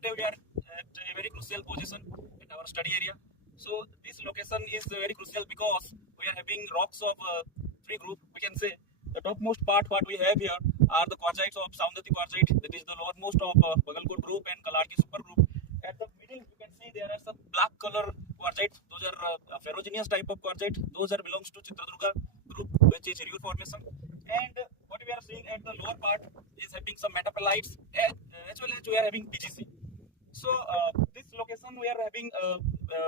today we are at a very crucial position in our study area. So this location is very crucial because we are having rocks of three group. We can say the topmost part what we have here are the quartzites of Saundatti quartzite. That is the lowermost of Bagalkot group and Kalarki super group. At the middle you can see there are some black color quartzites. Those are ferruginous type of quartzite. Those are belongs to Chitradurga group, which is Hiriyur Formation. And what we are seeing at the lower part is having some metapelites as well as we are having PGC. So this location we are having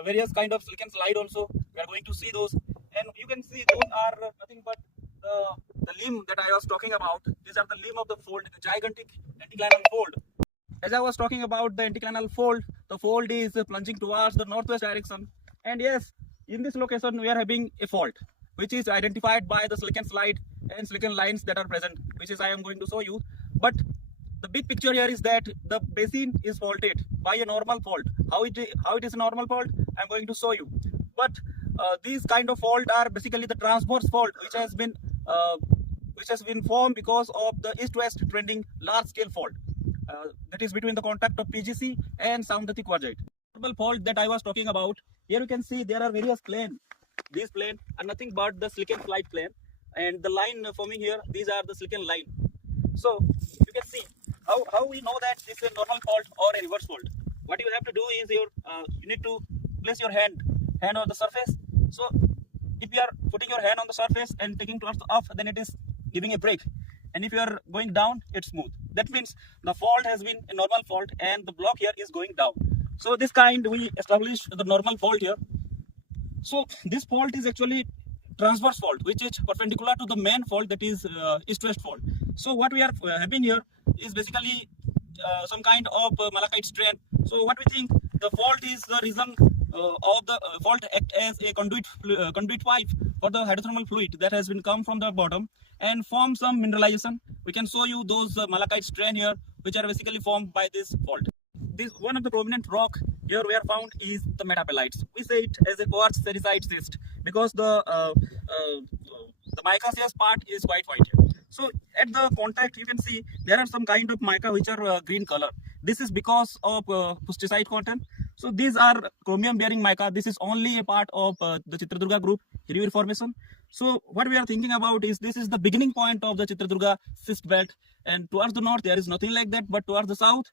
various kind of silicon slide also. We are going to see those, and you can see those are nothing but the limb that I was talking about. These are the limb of the fold, the gigantic anticlinal fold. As I was talking about the anticlinal fold, the fold is plunging towards the northwest direction. And yes, in this location we are having a fault, which is identified by the silicon slide and silicon lines that are present, which is I am going to show you. But the big picture here is that the basin is faulted by a normal fault. How it is a normal fault, I am going to show you. But these kind of fault are basically the transverse fault, which has been formed because of the east-west trending large-scale fault. That is between the contact of PGC and Saundatti quartzite. Normal fault that I was talking about. Here you can see there are various planes. These planes are nothing but the silicon slide plane, and the line forming here, these are the silicon line. So you can see how we know that this is a normal fault or a reverse fault. What you have to do is you need to place your hand on the surface. So if you are putting your hand on the surface and taking towards the up, then it is giving a break. And if you are going down, it's smooth. That means the fault has been a normal fault and the block here is going down. So this kind we established the normal fault here. So this fault is actually transverse fault, which is perpendicular to the main fault, that is east-west fault. So what we are having here is basically some kind of malachite strain. So what we think, the fault is the reason of the fault act as a conduit pipe for the hydrothermal fluid that has been come from the bottom and form some mineralization. We can show you those malachite strain here, which are basically formed by this fault. This one of the prominent rock here we are found is the metapelites. We say it as a quartz sericite schist because the micaceous part is quite white here. So at the contact you can see there are some kind of mica which are green color. This is because of fusticite content. So these are chromium bearing mica. This is only a part of the Chitradurga group, Hiriyur Formation. So what we are thinking about is this is the beginning point of the Chitradurga schist belt, and towards the north there is nothing like that, but towards the south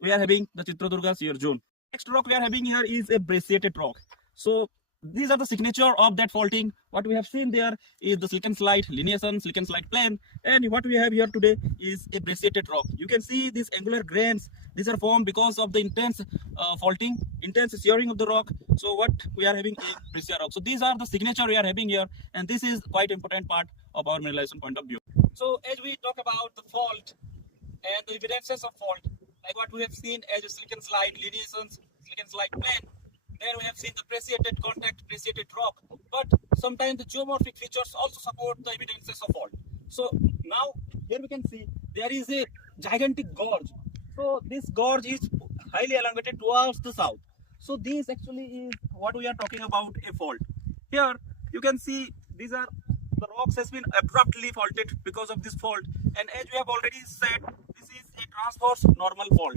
we are having the Chitradurga shear zone. Next rock we are having here is a brachiated rock. So these are the signature of that faulting. What we have seen there is the silicon slide lineation, silicon slide plane, and what we have here today is a brachiated rock. You can see these angular grains. These are formed because of the intense faulting, intense shearing of the rock. So what we are having is breccia rock. So these are the signature we are having here, and this is quite important part of our mineralization point of view. So as we talk about the fault and the evidences of fault, like what we have seen as a silicon slide lineations, silicon slide plane, then we have seen the brachiated contact, brachiated rock, but sometimes the geomorphic features also support the evidences of fault. So now here we can see there is a gigantic gorge. So this gorge is highly elongated towards the south. So this actually is what we are talking about, a fault. Here you can see these are the rocks has been abruptly faulted because of this fault, and as we have already said, this is a transverse normal fault.